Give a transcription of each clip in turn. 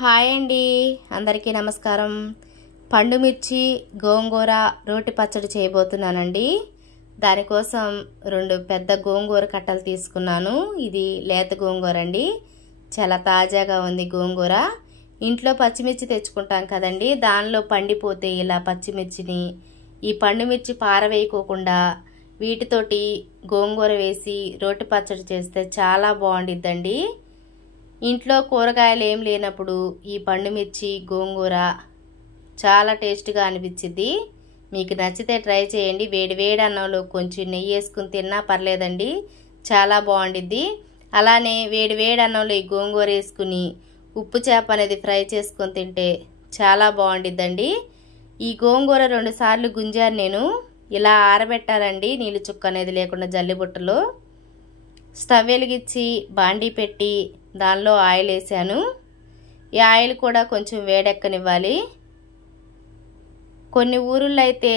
Hi అండి, అందరికీ నమస్కారం. పండుమిర్చి గోంగూర రోటి పచ్చడి చేయబోతున్నానండి. దానికోసం 2 పెద్ద గోంగూర కట్టలు తీసుకున్నాను. ఇది లేత గోంగూర అండి, చాలా తాజాగా ఉంది గోంగూర. ఇంట్లో పచ్చిమిర్చి తెచ్చుకుంటాం కదండి, దానిలో పండిపోతే ఇలా పచ్చిమిర్చిని ఈ పండుమిర్చి పారవేయకోకుండా వీటితోటి గోంగూర వేసి రోటి పచ్చడి చేస్తే చాలా బాగుండిద్దండి. ఇంట్లో కూరగాయలు ఏం లేనప్పుడు ఈ పండుమిర్చి గోంగూర చాలా టేస్ట్గా అనిపించింది. మీకు నచ్చితే ట్రై చేయండి. వేడి వేడి అన్నంలో కొంచెం నెయ్యి వేసుకుని తిన్నా పర్లేదండి, చాలా బాగుండిద్ది. అలానే వేడి వేడి అన్నంలో ఈ గోంగూర వేసుకుని ఉప్పు చేప అనేది ఫ్రై చేసుకొని తింటే చాలా బాగుండిద్దండి. ఈ గోంగూర 2 సార్లు గుంజాను నేను. ఇలా ఆరబెట్టాలండి, నీళ్ళు చుక్క అనేది లేకుండా జల్లిబుట్టలో. స్టవ్ వెలిగించి బాండీ పెట్టి దానిలో ఆయిల్ వేసాను. ఈ ఆయిల్ కూడా కొంచెం వేడెక్కనివ్వాలి. కొన్ని ఊరుల్లో అయితే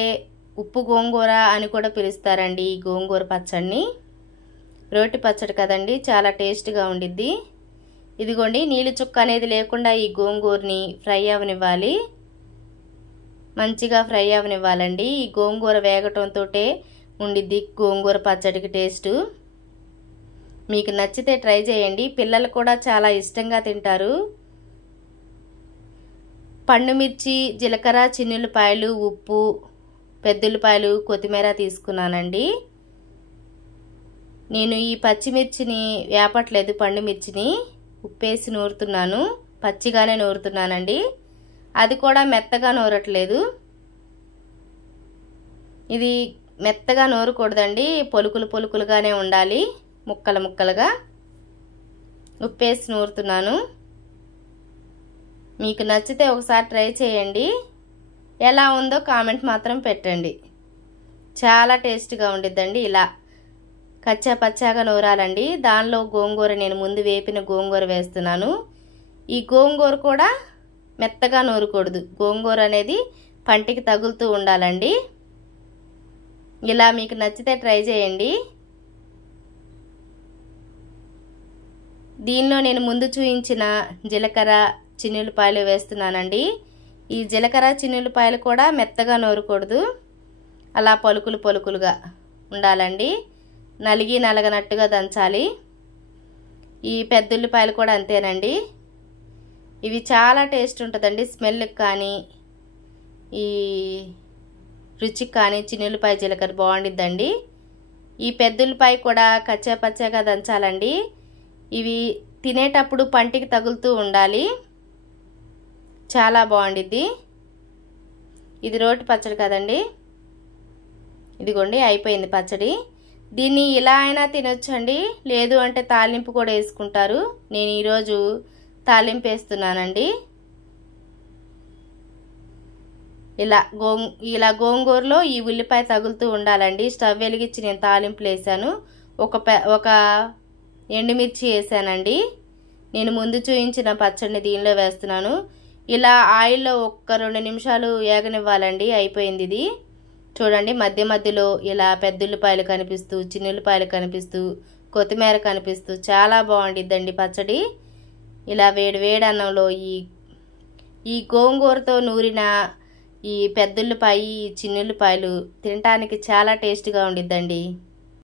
ఉప్పు గోంగూర అని కూడా పిలుస్తారండి ఈ గోంగూర పచ్చడిని. రోటి పచ్చడి కదండి, చాలా టేస్ట్గా ఉండిద్ది. ఇదిగోండి, నీళ్ళు చుక్క అనేది లేకుండా ఈ గోంగూరని ఫ్రై అవనివ్వాలి. మంచిగా ఫ్రై అవనివ్వాలండి. ఈ గోంగూర వేగటంతో ఉండిద్ది గోంగూర పచ్చడికి టేస్టు. మీకు నచ్చితే ట్రై చేయండి, పిల్లలు కూడా చాలా ఇష్టంగా తింటారు. పండుమిర్చి, జీలకర్ర, చిన్నులపాయలు, ఉప్పు, పెద్దులపాయలు, కొత్తిమీర తీసుకున్నానండి. నేను ఈ పచ్చిమిర్చిని వేపట్లేదు, పండుమిర్చిని ఉప్పేసి నూరుతున్నాను. పచ్చిగానే నూరుతున్నానండి, అది కూడా మెత్తగా నూరట్లేదు. ఇది మెత్తగా నూరకూడదండి, పొలుకులు పొలుకులుగానే ఉండాలి, ముక్కలు ముక్కలుగా. ఉప్పేసి నూరుతున్నాను. మీకు నచ్చితే ఒకసారి ట్రై చేయండి. ఎలా ఉందో కామెంట్ మాత్రం పెట్టండి. చాలా టేస్ట్గా ఉండిద్దండి. ఇలా కచ్చా పచ్చాగా నూరాలండి. దానిలో గోంగూర, నేను ముందు వేపిన గోంగూర వేస్తున్నాను. ఈ గోంగూర కూడా మెత్తగా నూరకూడదు, గోంగూర అనేది పంటికి తగులుతూ ఉండాలండి. ఇలా మీకు నచ్చితే ట్రై చేయండి. దీనిలో నేను ముందు చూపించిన జీలకర్ర, చిన్నులపాయలు వేస్తున్నానండి. ఈ జీలకర్ర, చిన్నులపాయలు కూడా మెత్తగా నూరకూడదు, అలా పలుకులు పలుకులుగా ఉండాలండి. నలిగి నలగనట్టుగా దంచాలి. ఈ పెద్దుల్లిపాయలు కూడా అంతేనండి. ఇవి చాలా టేస్ట్ ఉంటుందండి, స్మెల్కి కానీ ఈ రుచికి కానీ చిన్నులపాయ జీలకర్ర బాగుండిద్దండి. ఈ పెద్దుల్లిపాయ కూడా కచ్చా పచ్చాగా దంచాలండి. ఇవి తినేటప్పుడు పంటికి తగులుతూ ఉండాలి, చాలా బాగుండిద్ది. ఇది రోటి పచ్చడి కదండి. ఇదిగోండి, అయిపోయింది పచ్చడి. దీన్ని ఇలా అయినా తినొచ్చండి, లేదు అంటే తాలింపు కూడా వేసుకుంటారు. నేను ఈరోజు తాలింపు వేస్తున్నానండి. ఇలా గోంగూరలో ఈ ఉల్లిపాయ తగులుతూ ఉండాలండి. స్టవ్ వెలిగించి నేను తాలింపులు వేసాను. ఒక ఎండుమిర్చి వేసానండి. నేను ముందు చూపించిన పచ్చడిని దీనిలో వేస్తున్నాను. ఇలా ఆయిల్లో 1-2 నిమిషాలు ఏగనివ్వాలండి. అయిపోయింది ఇది. చూడండి, మధ్య మధ్యలో ఇలా పెద్దుల్లిపాయలు కనిపిస్తూ, చిన్నులపాయలు కనిపిస్తూ, కొత్తిమీర కనిపిస్తూ చాలా బాగుండిద్దండి పచ్చడి. ఇలా వేడి వేడి అన్నంలో ఈ గోంగూరతో నూరిన ఈ పెద్దుల్లిపాయ, చిన్నులపాయలు తినటానికి చాలా టేస్ట్గా ఉండిద్దండి.